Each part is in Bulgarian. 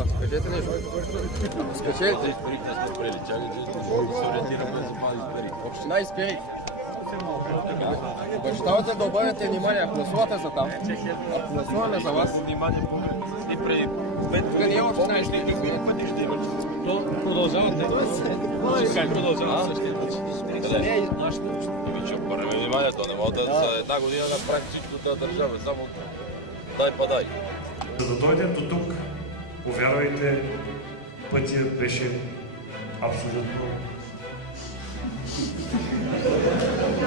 Ела, скажете нещо. Скачете. Община Исперих. Обещавате да обърнете внимание, ако гласувате за там. Ако гласуваме за вас. Преди е община Исперих. Продължавате. Продължава същия начин. Обърнем вниманието, не мога да за една година направим всичко тази държава, само дай падай. За да дойдем до тук, повярвайте, пътят беше абсолютно...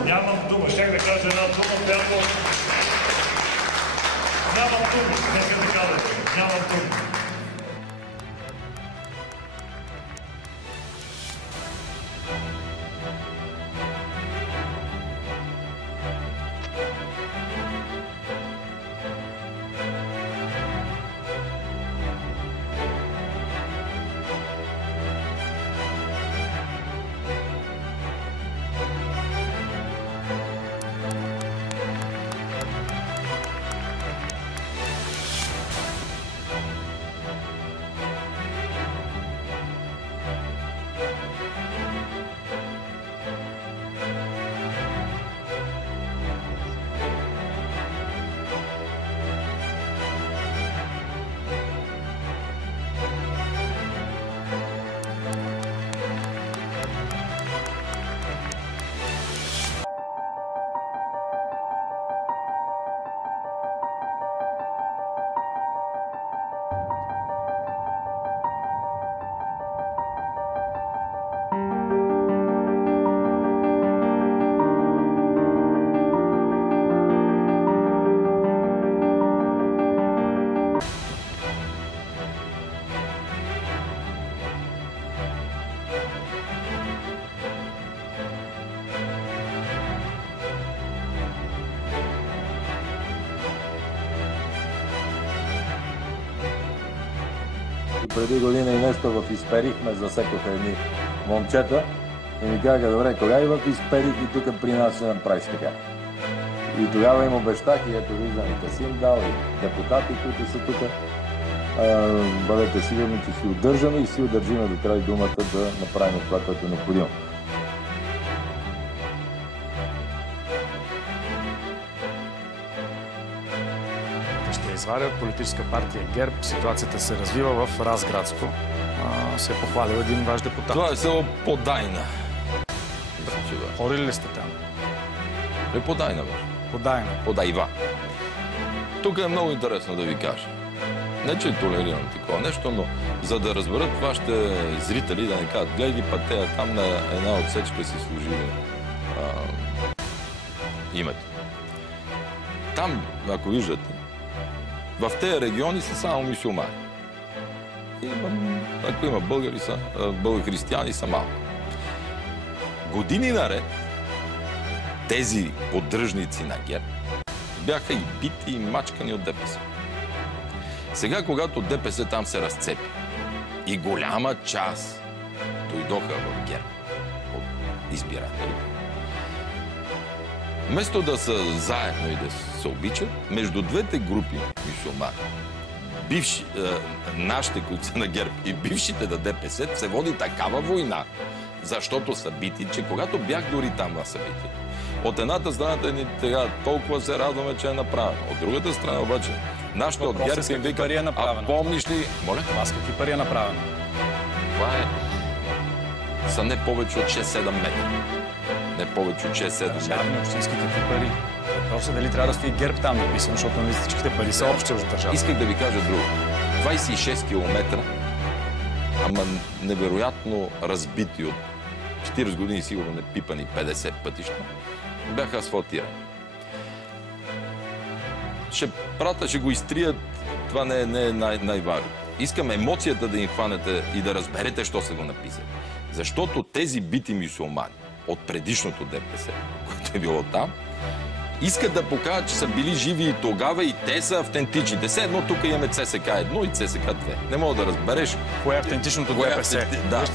Нямам дума, щях да кажа една дума, която... Нямам дума, нека да кажа, нямам дума. Преди година и нещо в Исперих ме засекоха едни момчета и ми казаха, добре, кога и в Исперих и тук при нас ще направиш така. И тогава им обещах и ето виждам и Касим дал, и депутати, които са тук. Бъдете сигурни, че си удържаме и си удържиме до край думата да направим това, което е необходимо. Извадят политическа партия ГЕРБ, ситуацията се развива в Разградско. Се е похвалил един ваш депутат. Това е село Подайна. Ходили ли сте там? Подайна беше. Подайна. Подайва. Тук е много интересно да ви кажа. Не, че толерирам такова нещо, но за да разберат вашите зрители, да не кажат, гледай ги пътея, там на една отсечка си служили името. Там, ако виждате, в тези региони са само мюсюлмани. Ако има българи, християни са малко. Години наред тези поддръжници на ГЕРБ бяха и бити, и мачкани от ДПС. Сега, когато ДПС там се разцепи и голяма част дойдоха в ГЕРБ от избирателите, вместо да са заедно и да се обичат, между двете групи мюсюлмани, нашите, които са на ГЕРБ и бившите на ДПС, се води такава война, защото са бити, че когато бях дори там на събитието, от едната страна ни тега толкова се радваме, че е направено. От другата страна обаче, нашите от ГЕРБ им вика, а помниш ли... Моля? Това с какви пари е направено? Това са не повече от 6-7 метра. Не повече от 6-7 метра. Държавни, общински, какви пари? Въпросът е дали трябва да стои ГЕРБ там написано, защото нали всичките пари са общи от държава. Исках да ви кажа друго. 26 километра, ама невероятно разбити от 40 години, сигурно не пипани 50 пътища, бяха асфалтирани. Ще го изтрият, това не е най-важно. Искам емоцията да им хванете и да разберете, що са го написали. Защото тези бити мюсюлмани от предишното ДПС, което е било там, искат да покажат, че са били живи и тогава и те са автентичните. Все едно тук имаме ЦСК 1 и ЦСК 2. Не мога да разбереш. Кое е автентичното ДПС? Да.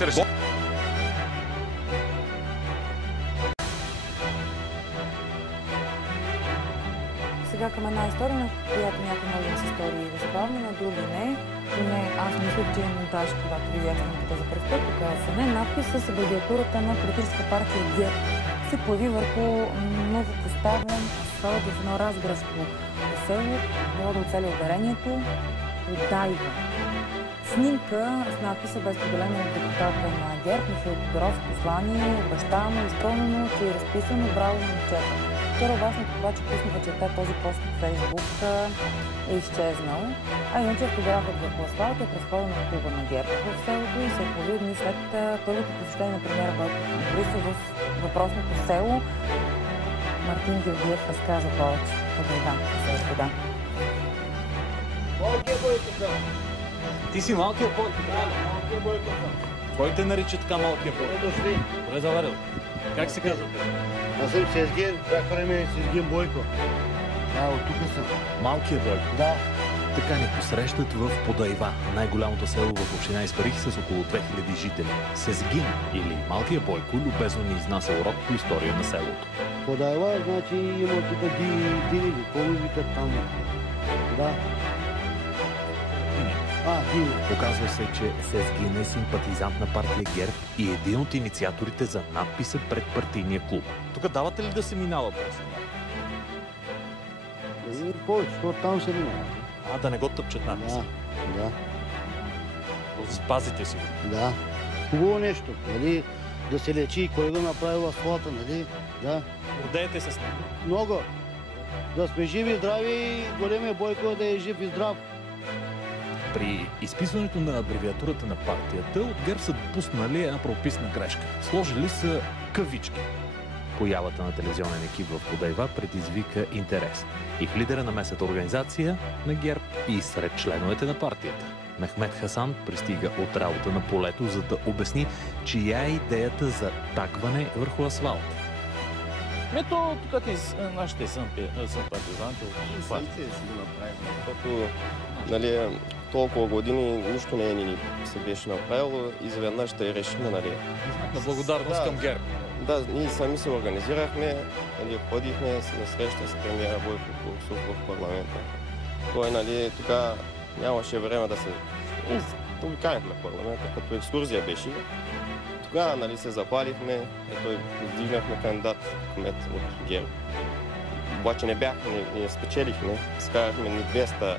сега към една история, която някой много ми се стори забавна, на други не. Поне аз мислех, че е монтаж, когато видях снимката за пръв път, оказа се не. Надпис с абревиатурата на политическа партия ГЕРБ се появи върху новопоставен асфалт в едно разградско село. Мога да оцеля ударението Подайва. Снимка с надписа бе споделена от депутата на ГЕРБ Михаил Тодоров, послание, обещано, изпълнено, че е разписано, браво на момчета. Вчера важното това, че пуснаха черта този пост от Фейсбук е изчезнал, а иначе фотографът върху асфалта е разходен от клуба на ГЕРБ в селото и се е появил дни след първото посещение на премиера Борисов в въпросното село. Мартин Георгиев разказа повече. Подайва. Ти си малкият Бойко, да? Кой те нарича така малкият Бойко? Добре заварил. Как се казва? Аз съм Сезген, бях време Сезген Бойко. Да, от тук съм. Малкият Бойко? Да. Така ни посрещат в Подайва, най-голямото село в община Испарих с около 2000 жители. Сезгин или Малкия Бойко любезно ни изнася урок по история на селото. Подайва, значи има тук дини, какво ми викат там? Да. Дини. Оказва се, че Сезгин е симпатизант на партия ГЕРБ и един от инициаторите за надписа пред партийния клуб. Тук давате ли да се минава просто? Повече, защото там се минава. Да не го тъпчат надписа. Да. Спазите си го. Да. Хубаво нещо, нали? Да се лечи и кой го направил асфалта, нали? Да. Гордеете се с него. Много. Да сме живи и здрави и големия Бойко да е жив и здрав. При изписването на абревиатурата на партията от ГЕРБ са допуснали една правописна грешка. Сложили са кавички. Появата на телевизионен екип в Подайва предизвика интерес. И в лидера на местната организация на ГЕРБ и сред членовете на партията. Мехмед Хасан пристига от работа на полето, за да обясни, чия е идеята за тагване върху асфалт. Мето, тук нашите симпатизанти от партията. Защото нали, толкова години нищо не се беше направило, изведнъж ще решим, нали. На благодарност към ГЕРБ. Да, ние сами се организирахме, нали, ходихме на среща с премиера Бойко Борисов в парламента. Той, нали, тогава нямаше време да се... Обикаляхме в парламента, като екскурзия беше. Тогава, нали, се запалихме, той издигнахме кандидат кмет от ГЕРБ. Обаче не спечелихме, скарахме ни 200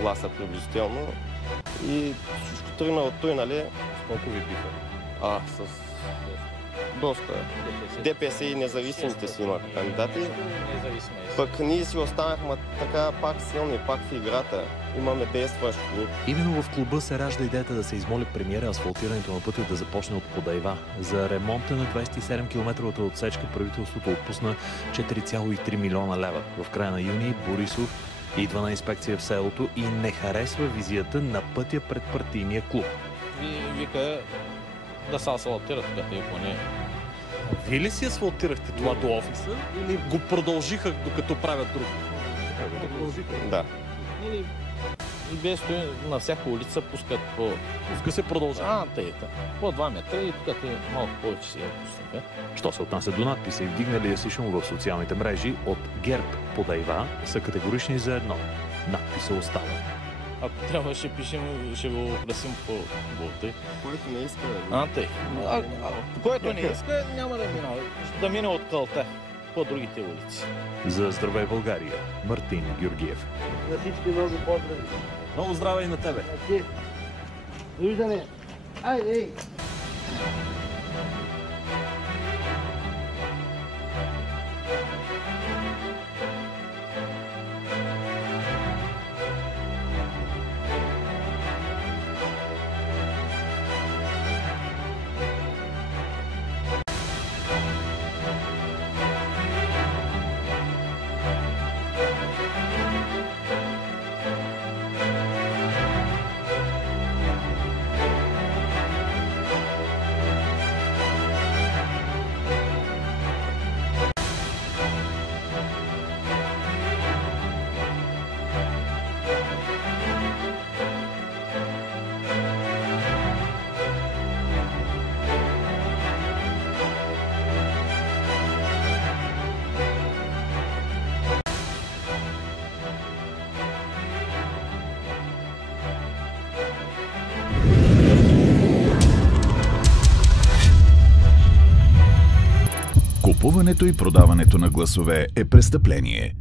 гласа приблизително и всичко тръгна от той, нали. Колко ви биха? С доста. ДПС и независимите си имаха кандидати. Пък ние си останахме така пак силни, пак в играта. Имаме действащ клуб. Именно в клуба се ражда идеята да се измоли премиера асфалтирането на пътя да започне от Подайва. За ремонта на 27-километровата отсечка правителството отпусна 4,3 милиона лева. В края на юни Борисов идва на инспекция в селото и не харесва визията на пътя пред партийния клуб. Вика да се асфалтира тук и поне. Вие ли си асфалтирахте това до офиса или го продължиха докато правят друго? Да. И без той на всяка улица пускат по... Пуска се продължава. По 2 метра и тук малко повече си я пуснаха. Що се отнася до надписа и вдигнали си шум в социалните мрежи, от ГЕРБ Подайва са категорични за едно. Надписа остава. Ако трябва, ще пишем, ще го украсим по болта. Който не иска. Който не иска, няма да минава. Да мине от кълта по другите улици. За Здравей България, Мартин Георгиев. На всички много поздрави. Много здраве и на тебе. Довиждане. Айде! Купуването и продаването на гласове е престъпление.